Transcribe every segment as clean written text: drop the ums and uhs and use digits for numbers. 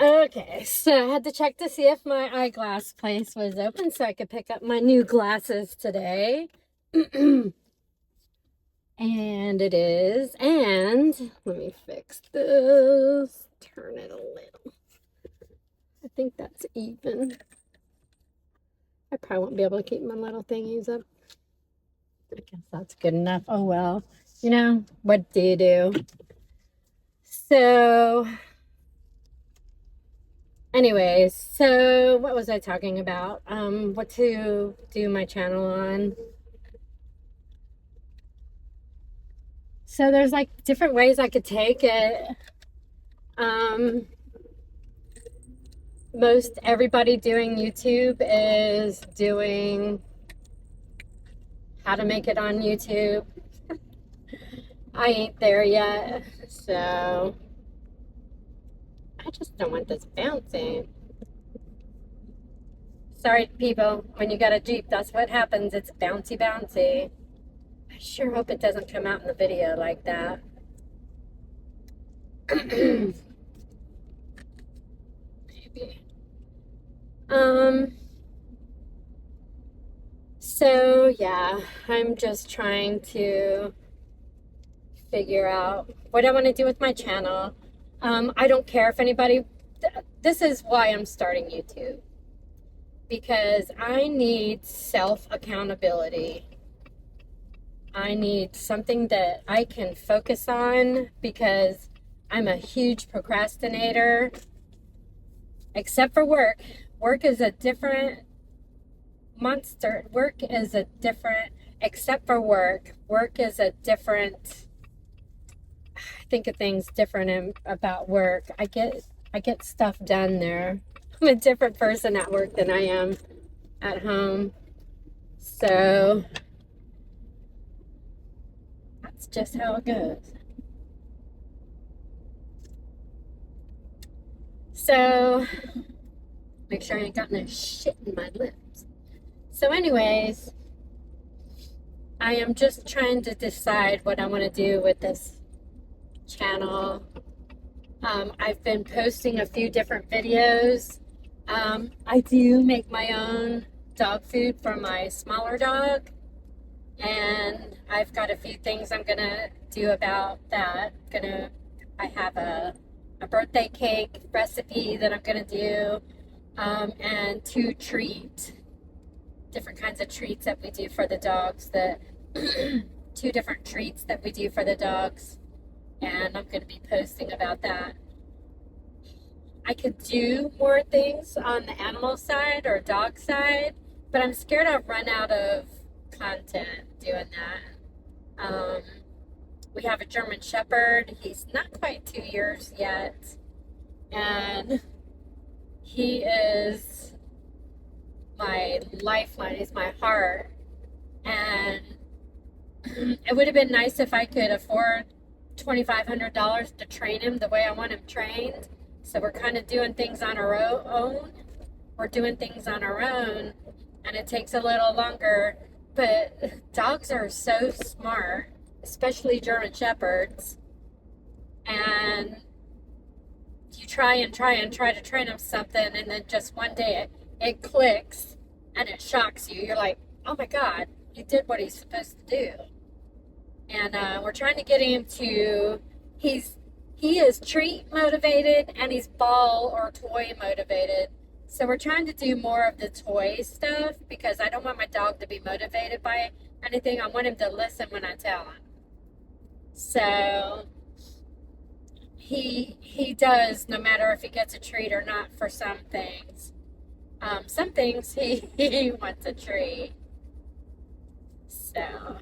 Okay, so I had to check to see if my eyeglass place was open so I could pick up my new glasses today. And it is. And let me fix this. Turn it a little. I think that's even. I probably won't be able to keep my little thingies up. I guess that's good enough. Oh well. You know, what do you do? So, anyways, so what was I talking about? What to do my channel on. So there's like different ways I could take it. Um, Most everybody doing YouTube is doing how to make it on YouTube. I ain't there yet, so I just don't want this bouncing. Sorry, people, when you got a Jeep, that's what happens. It's bouncy, bouncy. I sure hope it doesn't come out in the video like that. Maybe. So yeah, I'm just trying to figure out what I want to do with my channel. I don't care if anybody, this is why I'm starting YouTube, because I need self accountability. I need something that I can focus on because I'm a huge procrastinator, except for work. Work is a different monster. Work is a different, except for work. Work is a different, I think of things different about work. I get stuff done there. I'm a different person at work than I am at home. So that's just how it goes. So make sure I ain't got no shit in my lips. So anyways, I am just trying to decide what I want to do with this channel. I've been posting a few different videos. I do make my own dog food for my smaller dog, and I've got a few things I'm gonna do about that. I have a birthday cake recipe that I'm gonna do, and different kinds of treats that we do for the dogs. That two different treats that we do for the dogs, and I'm gonna be posting about that. I could do more things on the animal side or dog side, but I'm scared I'll run out of content doing that. We have a German Shepherd. He's not quite 2 years yet, and he is my lifeline. He's my heart, and it would have been nice if I could afford $2,500 to train him the way I want him trained. So we're kind of doing things on our own. We're doing things on our own, and it takes a little longer. But dogs are so smart, especially German Shepherds. And you try and try and try to train them something, and then just one day it clicks and it shocks you. You're like, oh my God, he did what he's supposed to do. And we're trying to get him to, he is treat motivated and he's ball or toy motivated. So we're trying to do more of the toy stuff because I don't want my dog to be motivated by anything. I want him to listen when I tell him. So he does, no matter if he gets a treat or not, for some things. Some things he wants a treat. So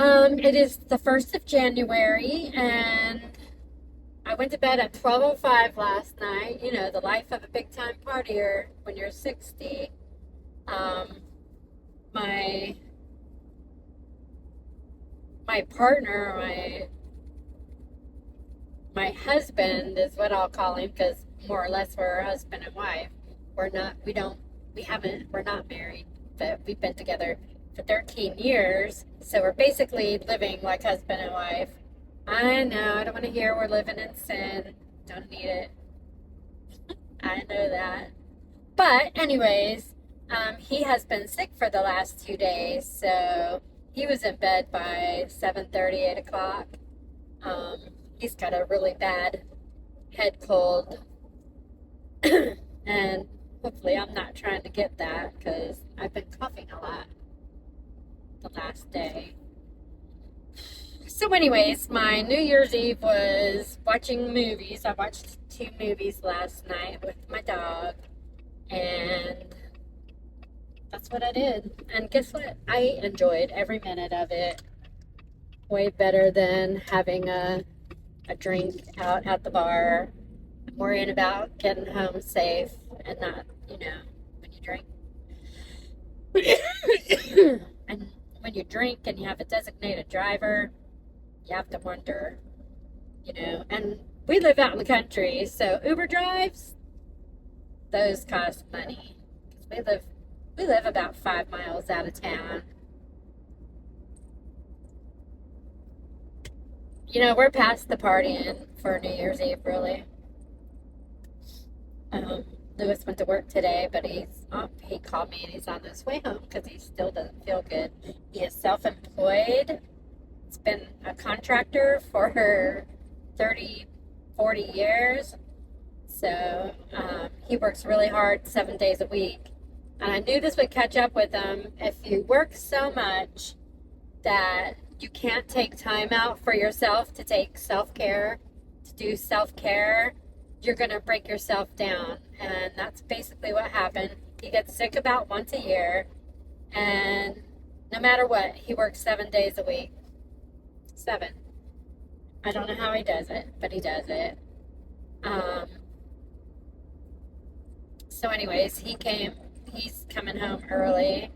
it is the 1st of January, and I went to bed at 12:05 last night. You know, the life of a big time partier when you're 60. My partner, my husband is what I'll call him, because more or less we're husband and wife. We're not married, but we've been together for 13 years. So we're basically living like husband and wife. I know, I don't want to hear we're living in sin. Don't need it. I know that. But anyways, he has been sick for the last 2 days, so he was in bed by 7:30, 8 o'clock. Um, he's got a really bad head cold, and hopefully I'm not trying to get that because I've been coughing a lot the last day. So anyways, my New Year's Eve was watching movies. I watched 2 movies last night with my dog, and that's what I did. And guess what? I enjoyed every minute of it. Way better than having a drink out at the bar, worrying about getting home safe and not, when you drink. And when you drink and you have a designated driver, you have to wonder, and we live out in the country, so Uber drives, those cost money. 'Cause we live about 5 miles out of town. We're past the partying for New Year's Eve, really. Lewis went to work today, but he called me and he's on his way home because he still doesn't feel good. He is self-employed. He's been a contractor for 30, 40 years. So he works really hard 7 days a week. And I knew this would catch up with him. If you work so much that you can't take time out for yourself to take self-care, to do self-care, you're going to break yourself down. And that's basically what happened. He gets sick about once a year. And no matter what, he works 7 days a week. 7. I don't know how he does it, but he does it. So anyways, he's coming home early,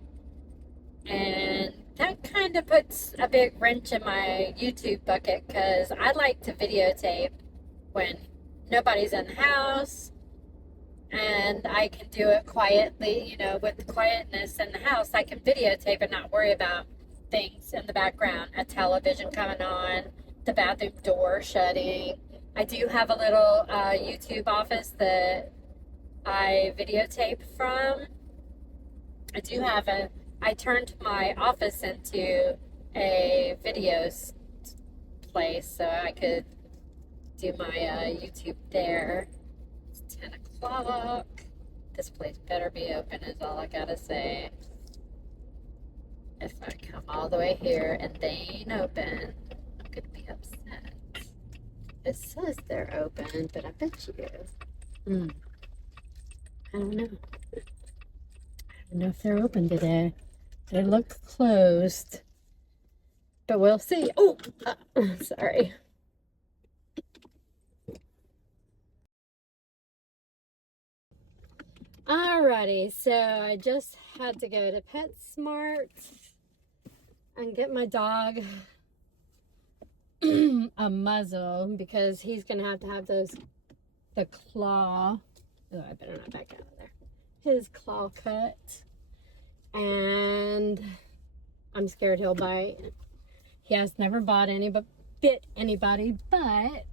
and that kind of puts a big wrench in my YouTube bucket because I like to videotape when nobody's in the house, and I can do it quietly, with the quietness in the house. I can videotape and not worry about things in the background, a television coming on, the bathroom door shutting. I do have a little YouTube office that I videotape from. I turned my office into a videos place so I could do my YouTube there. It's 10 o'clock. This place better be open is all I gotta say. If I come all the way here and they ain't open, I'm gonna be upset. It says they're open, but I bet you. I don't know. I don't know if they're open today. They look closed. But we'll see. Oh, sorry. Alrighty, so I just had to go to PetSmart and get my dog a muzzle because he's gonna have to have the claw. Oh, I better not back out of there. His claw cut. And I'm scared he'll bite. He has never bit anybody, but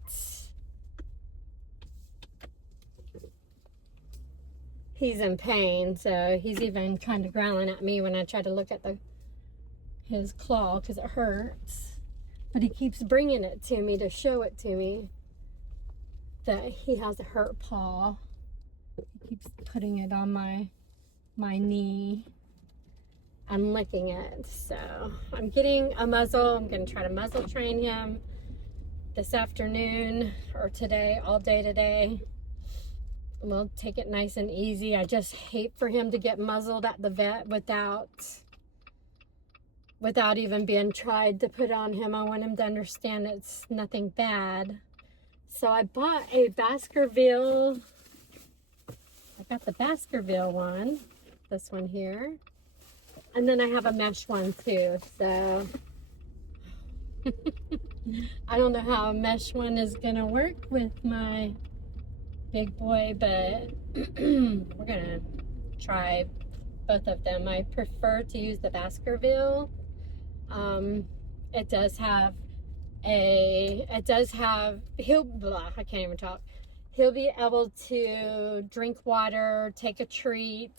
he's in pain. So he's even kind of growling at me when I try to look at his claw because it hurts. But he keeps bringing it to me to show it to me that he has a hurt paw. He keeps putting it on my knee and licking it. So I'm getting a muzzle. I'm going to try to muzzle train him this afternoon or today, all day today. We'll take it nice and easy. I just hate for him to get muzzled at the vet without even being tried to put on him. I want him to understand it's nothing bad. So I bought a Baskerville. I got the Baskerville one, this one here. And then I have a mesh one too, so I don't know how a mesh one is gonna work with my big boy, but we're gonna try both of them. I prefer to use the Baskerville. It does have it does have, I can't even talk. He'll be able to drink water, take a treat.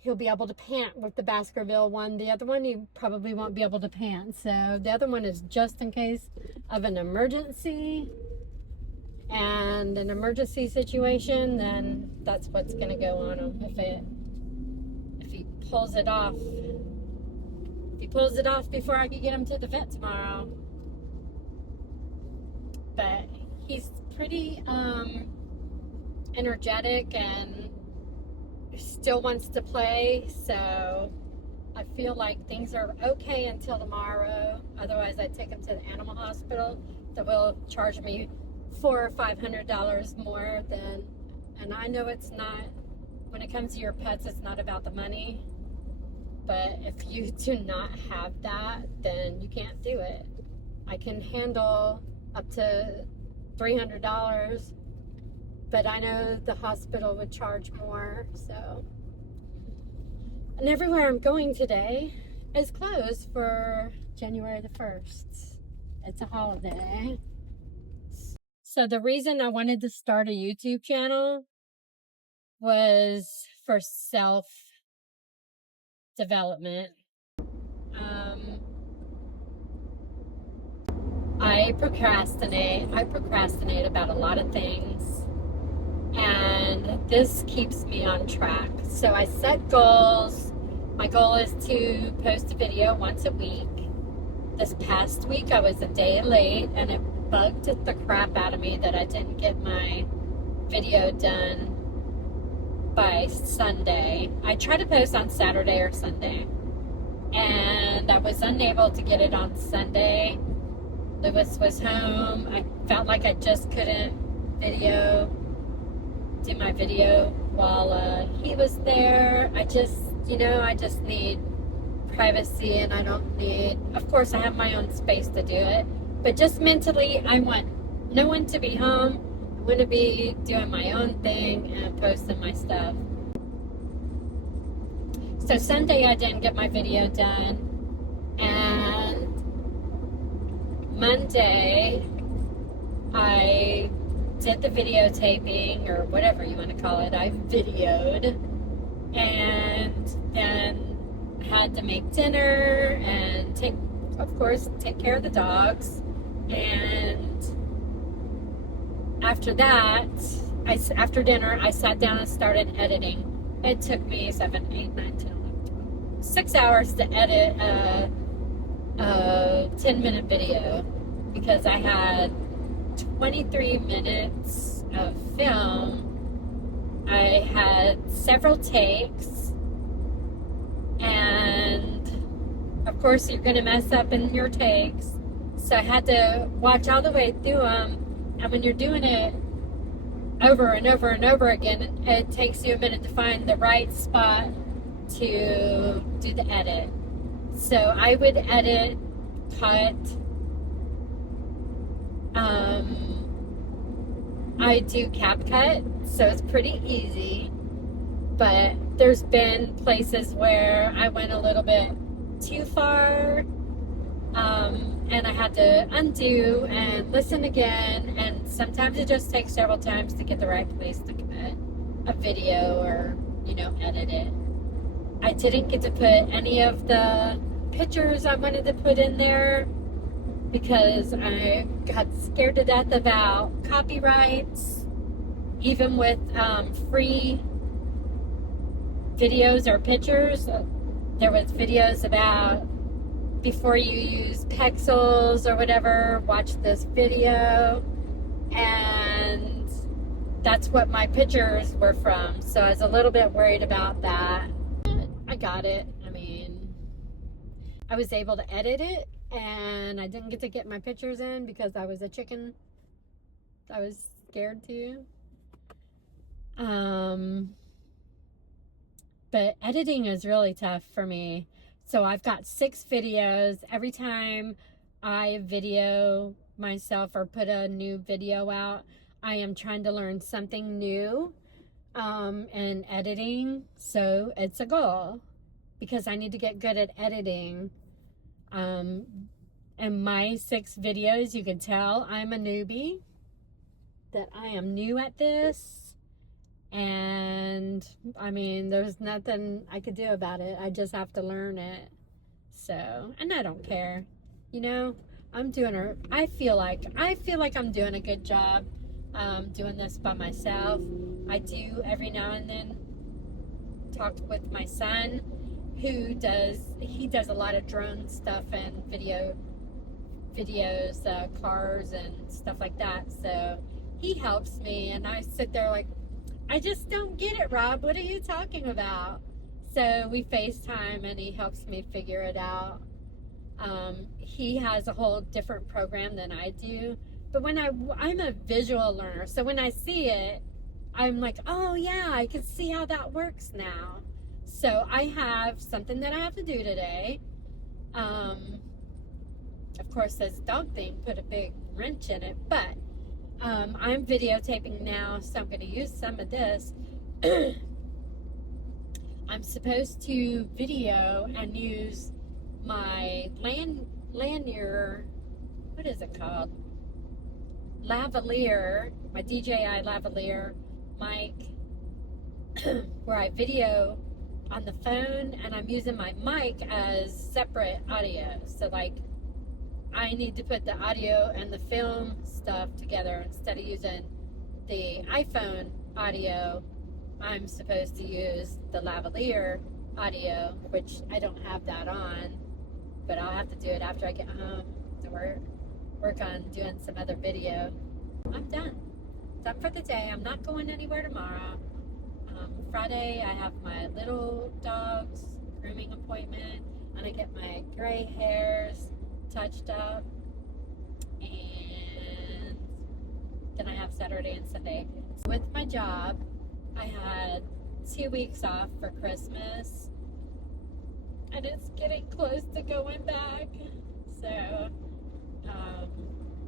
He'll be able to pant with the Baskerville one. The other one, he probably won't be able to pant. So the other one is just in case of an emergency. And an emergency situation, then that's what's going to go on him. If he pulls it off. If he pulls it off before I can get him to the vet tomorrow. But he's pretty energetic and still wants to play, so I feel like things are okay until tomorrow. Otherwise, I'd take him to the animal hospital. That will charge me $400 or $500 more than, and I know it's not, when it comes to your pets, it's not about the money. But if you do not have that, then you can't do it. I can handle up to $300, but I know the hospital would charge more, so. And everywhere I'm going today is closed for January the 1st. It's a holiday. So the reason I wanted to start a YouTube channel was for self-development. I procrastinate about a lot of things, and this keeps me on track. So I set goals. My goal is to post a video once a week. This past week I was a day late, and it bugged the crap out of me that I didn't get my video done by Sunday. I tried to post on Saturday or Sunday, and I was unable to get it on Sunday. Lewis was home. I felt like I just couldn't do my video while he was there. I just need privacy, and I don't need, of course I have my own space to do it, but just mentally I want no one to be home. I want to be doing my own thing and posting my stuff. So Sunday I didn't get my video done, and Monday I did the videotaping, or whatever you want to call it. I videoed, and then had to make dinner and take care of the dogs. And after that, after dinner, I sat down and started editing. It took me 7, 8, 9, 10, 11, 12, 6 hours to edit a 10-minute video, because I had 23 minutes of film. I had several takes, and of course you're going to mess up in your takes, so I had to watch all the way through them. And when you're doing it over and over and over again, it takes you a minute to find the right spot to do the edit. So I would edit, cut. I do CapCut, so it's pretty easy. But there's been places where I went a little bit too far, and I had to undo and listen again. And sometimes it just takes several times to get the right place to cut a video or, edit it. I didn't get to put any of the pictures I wanted to put in there, because I got scared to death about copyrights, even with free videos or pictures. There was videos about, before you use pixels or whatever, watch this video, and that's what my pictures were from. So I was a little bit worried about that. I got it. I was able to edit it, and I didn't get to get my pictures in because I was a chicken. I was scared to. But editing is really tough for me. So I've got 6 videos. Every time I video myself or put a new video out, I am trying to learn something new in editing. So it's a goal, because I need to get good at editing. in my 6 videos, you can tell I'm a newbie, that I am new at this. And I mean, there's nothing I could do about it. I just have to learn it. So, and I don't care. You know, I feel like I'm doing a good job doing this by myself. I do every now and then talk with my son, who does a lot of drone stuff and videos, cars and stuff like that. So he helps me, and I sit there like, I just don't get it, Rob. What are you talking about? So we FaceTime, and he helps me figure it out. He has a whole different program than I do. But when I'm a visual learner, so when I see it, I'm like, oh yeah, I can see how that works now. So I have something that I have to do today. Of course, this dog thing put a big wrench in it, but I'm videotaping now, so I'm going to use some of this. I'm supposed to video and use my lanyard, what is it called? Lavalier, my DJI lavalier mic, where I video on the phone, and I'm using my mic as separate audio. So like, I need to put the audio and the film stuff together instead of using the iPhone audio. I'm supposed to use the lavalier audio, which I don't have that on, but I'll have to do it after I get home to work on doing some other video. I'm done for the day. I'm not going anywhere tomorrow. Friday I have my little dog's grooming appointment, and I get my gray hairs touched up, and then I have Saturday and Sunday. So with my job, I had 2 weeks off for Christmas, and it's getting close to going back. So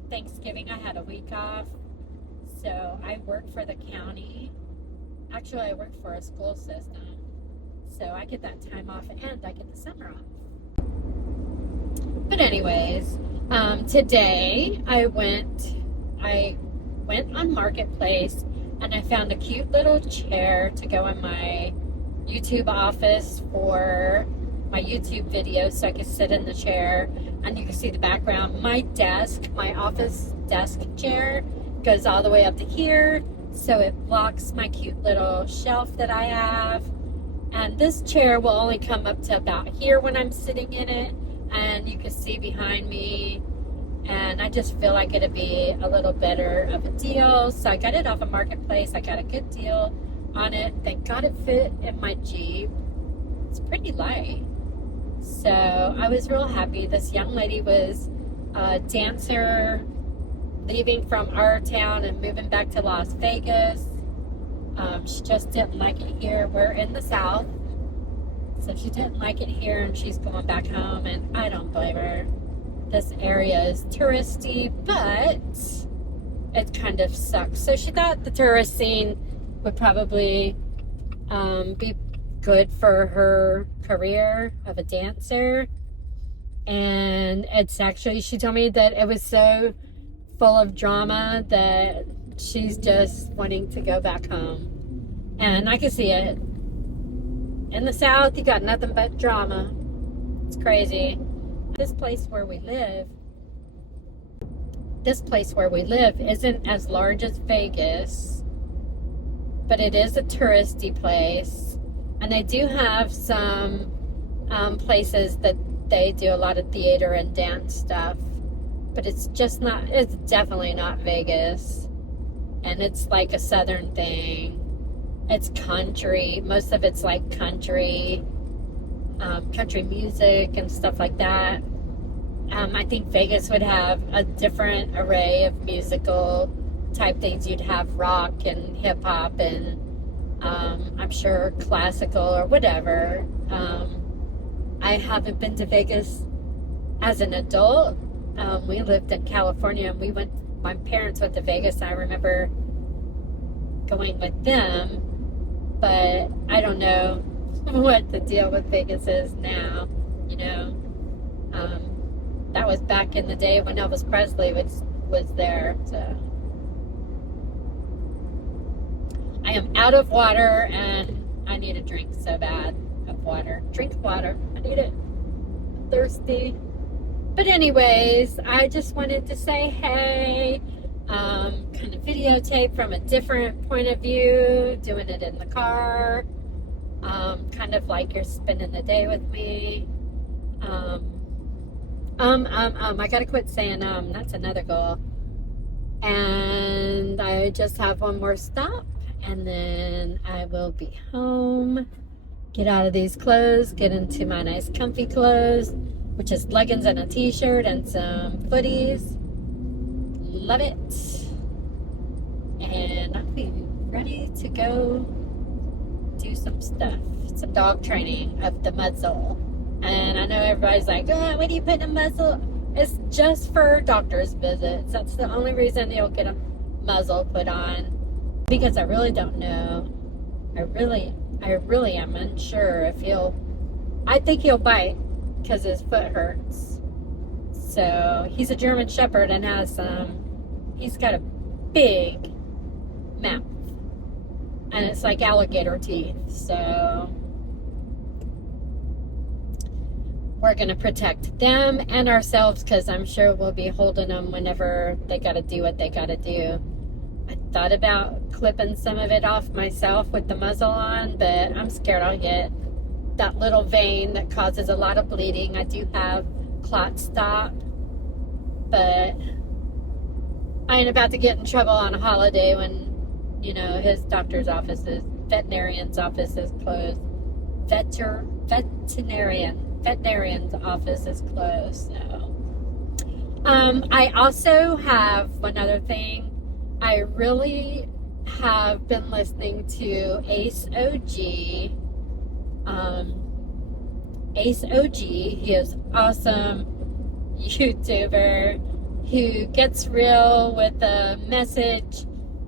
Thanksgiving I had a week off, so I work for the county. Actually, I work for a school system, so I get that time off, and I get the summer off. But anyways, today I went on Marketplace, and I found a cute little chair to go in my YouTube office for my YouTube videos, so I could sit in the chair and you can see the background. My desk, my office desk chair, goes all the way up to here, so it blocks my cute little shelf that I have. And this chair will only come up to about here when I'm sitting in it, and you can see behind me, and I just feel like it'd be a little better of a deal. So I got it off of Marketplace. I got a good deal on it. Thank God it fit in my Jeep. It's pretty light. So I was real happy. This young lady was a dancer leaving from our town and moving back to Las Vegas. She just didn't like it here. We're in the South, so she didn't like it here, and she's going back home, and I don't blame her. This area is touristy, but it kind of sucks. So she thought the tourist scene would probably be good for her career of a dancer. And it's actually, she told me that it was so full of drama that she's just wanting to go back home. And I can see it. In the South, you got nothing but drama. It's crazy. This place where we live isn't as large as Vegas, but it is a touristy place. And they do have some places that they do a lot of theater and dance stuff, but it's definitely not Vegas. And it's like a Southern thing. It's country. Most of it's like country music and stuff like that. I think Vegas would have a different array of musical type things. You'd have rock and hip hop and I'm sure classical or whatever. I haven't been to Vegas as an adult. We lived in California, and my parents went to Vegas. I remember going with them, but I don't know what the deal with Vegas is now, That was back in the day when Elvis Presley was there. So I am out of water, and I need a drink so bad of water. Drink water. I need it. I'm thirsty. But anyways, I just wanted to say hey. Kind of videotape from a different point of view, doing it in the car. Kind of like you're spending the day with me. I gotta quit saying that's another goal. And I just have one more stop, and then I will be home, get out of these clothes, get into my nice comfy clothes, which is leggings and a t-shirt and some footies. Love it. And I'll be ready to go do some stuff, some dog training of the muzzle. And I know everybody's like, oh, what do you put in a muzzle? It's just for doctor's visits. That's the only reason you'll get a muzzle put on, because I really don't know. I really am unsure if I think he'll bite because his foot hurts. So he's a German Shepherd and he's got a big mouth, and it's like alligator teeth. So we're going to protect them and ourselves, because I'm sure we'll be holding them whenever they got to do what they got to do. I thought about clipping some of it off myself with the muzzle on, but I'm scared I'll get that little vein that causes a lot of bleeding. I do have clot stop, but I ain't about to get in trouble on a holiday when, his doctor's office veterinarian's office is closed. Veterinarian's office is closed. So I also have one other thing. I really have been listening to Ace OG. Ace OG, he is awesome YouTuber who gets real with a message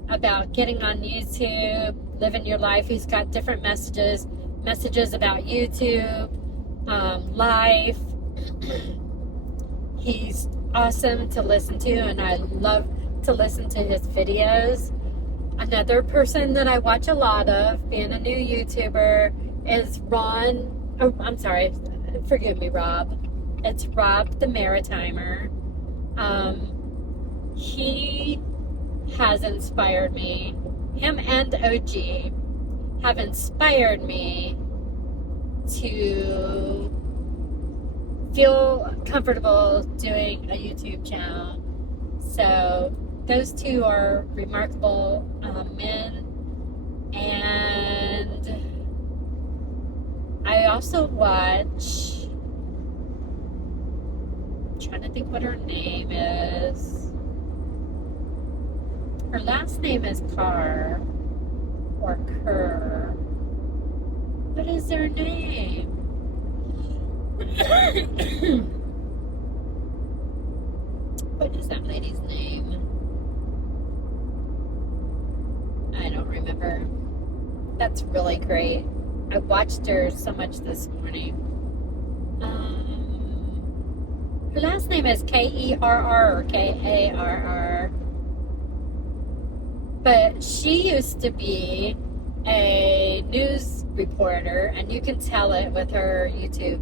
about getting on YouTube, living your life. He's got different messages about YouTube, life. He's awesome to listen to, and I love to listen to his videos. Another person that I watch a lot of, being a new YouTuber, is forgive me, Rob. It's Rob the Maritimer. He has inspired me. Him and OG have inspired me to feel comfortable doing a YouTube channel. So those two are remarkable men. And I also watch, I'm trying to think what her name is. Her last name is Kerr or Kerr. What is their name? What is that lady's name? I don't remember. That's really great. I watched her so much this morning. Her last name is Kerr or Karr. But she used to be a news reporter, and you can tell it with her YouTube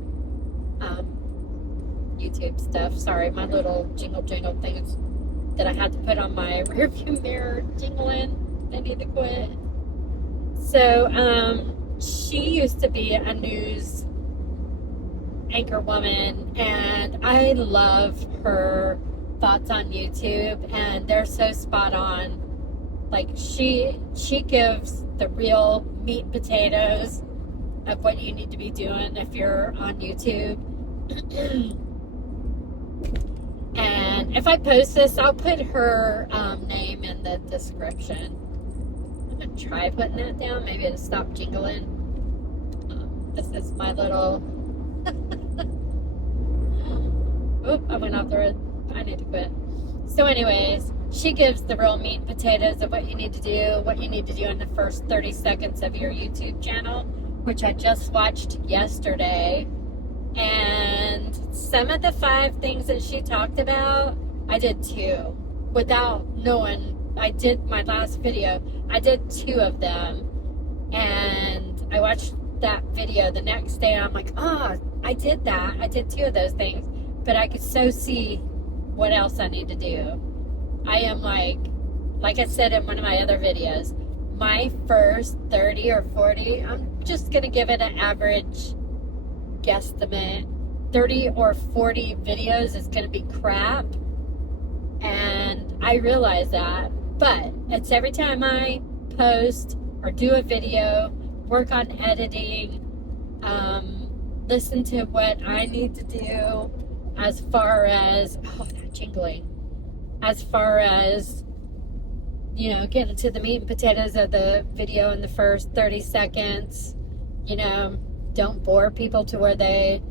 stuff. Sorry, my little jingle things that I had to put on my rearview mirror jingling. I need to quit. So, she used to be a news anchor woman, and I love her thoughts on YouTube, and they're so spot on. Like, she gives the real meat and potatoes of what you need to be doing if you're on YouTube. And if I post this, I'll put her name in the description. I'm going to try putting that down. Maybe it'll stop jingling. This is my little... Oop, I went off the road. I need to quit. So anyways, she gives the real meat and potatoes of what you need to do in the first 30 seconds of your YouTube channel, which I just watched yesterday. And some of the 5 things that she talked about, I did 2 without knowing. I did my last video. I did 2 of them, and I watched that video the next day. And I'm like, I did that. I did 2 of those things, but I could so see what else I need to do. I am like I said in one of my other videos, my first 30 or 40, I'm just gonna give it an average guesstimate. 30 or 40 videos is gonna be crap, and I realize that. But it's every time I post or do a video, work on editing, listen to what I need to do as far as, that jingling, as far as, getting to the meat and potatoes of the video in the first 30 seconds, don't bore people to where they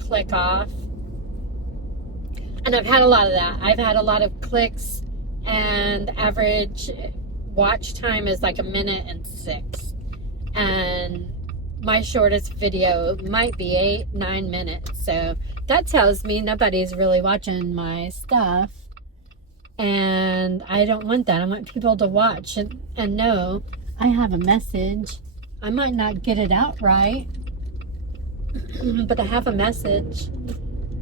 click off. And I've had a lot of that. I've had a lot of clicks, and average watch time is like 1:06. And my shortest video might be 8-9 minutes. So that tells me nobody's really watching my stuff. And I don't want that. I want people to watch and know I have a message. I might not get it out right, but I have a message.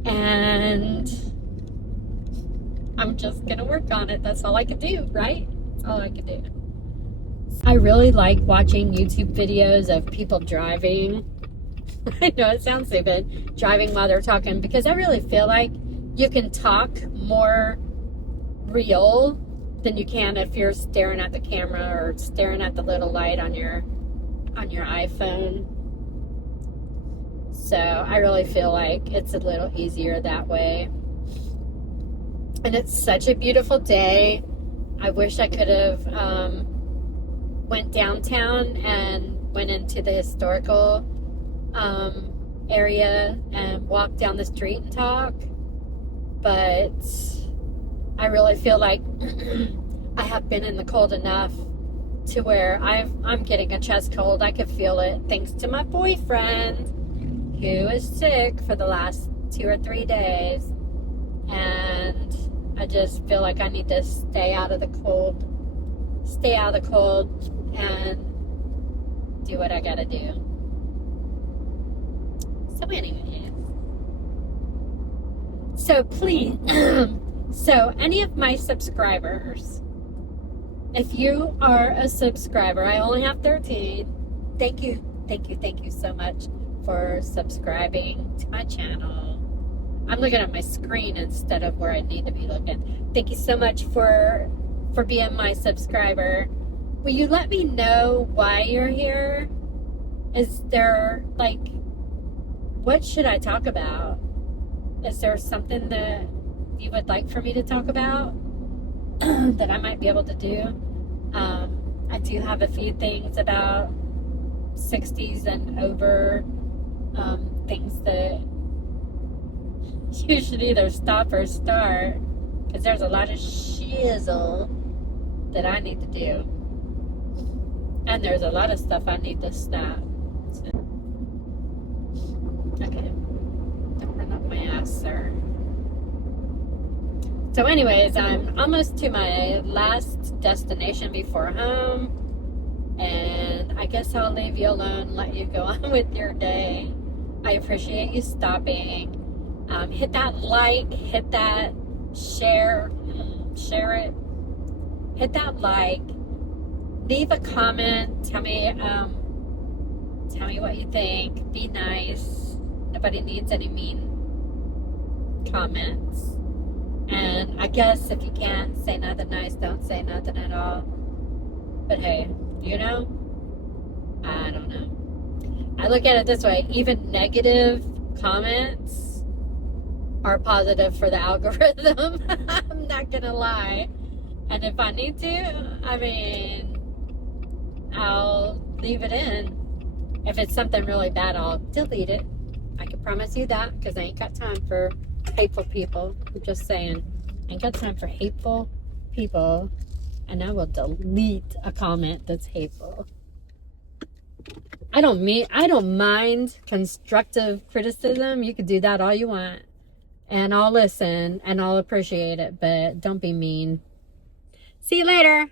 And I'm just going to work on it. That's all I can do, right? That's all I can do. I really like watching YouTube videos of people driving. I know it sounds stupid, driving while they're talking, because I really feel like you can talk more real than you can if you're staring at the camera or staring at the little light on your iPhone. So I really feel like it's a little easier that way. And it's such a beautiful day. I wish I could have went downtown and went into the historical area and walked down the street and talk. But I really feel like I have been in the cold enough to where I'm getting a chest cold. I can feel it thanks to my boyfriend, who is sick for the last 2 or 3 days. And I just feel like I need to stay out of the cold and do what I gotta do. So anyways, so please, so any of my subscribers, if you are a subscriber, I only have 13, thank you so much for subscribing to my channel. I'm looking at my screen instead of where I need to be looking. Thank you so much for being my subscriber. Will you let me know why you're here? Is there, what should I talk about? Is there something that you would like for me to talk about that I might be able to do? I do have a few things about 60s and over, things that you should either stop or start, because there's a lot of shizzle that I need to do. And there's a lot of stuff I need to stop. So, okay. Don't run up my ass, sir. So anyways, I'm almost to my last destination before home. And I guess I'll leave you alone, let you go on with your day. I appreciate you stopping. Hit that like, hit that share it. Hit that like. Leave a comment. Tell me what you think. Be nice. Nobody needs any mean comments. And I guess if you can't say nothing nice, don't say nothing at all. But hey, I don't know. I look at it this way. Even negative comments are positive for the algorithm. I'm not gonna lie. And if I need to, I'll leave it in. If it's something really bad, I'll delete it. I can promise you that, because I ain't got time for hateful people. I'm just saying, I ain't got time for hateful people, and I will delete a comment that's hateful. I don't mind constructive criticism. You could do that all you want. And I'll listen and I'll appreciate it, but don't be mean. See you later.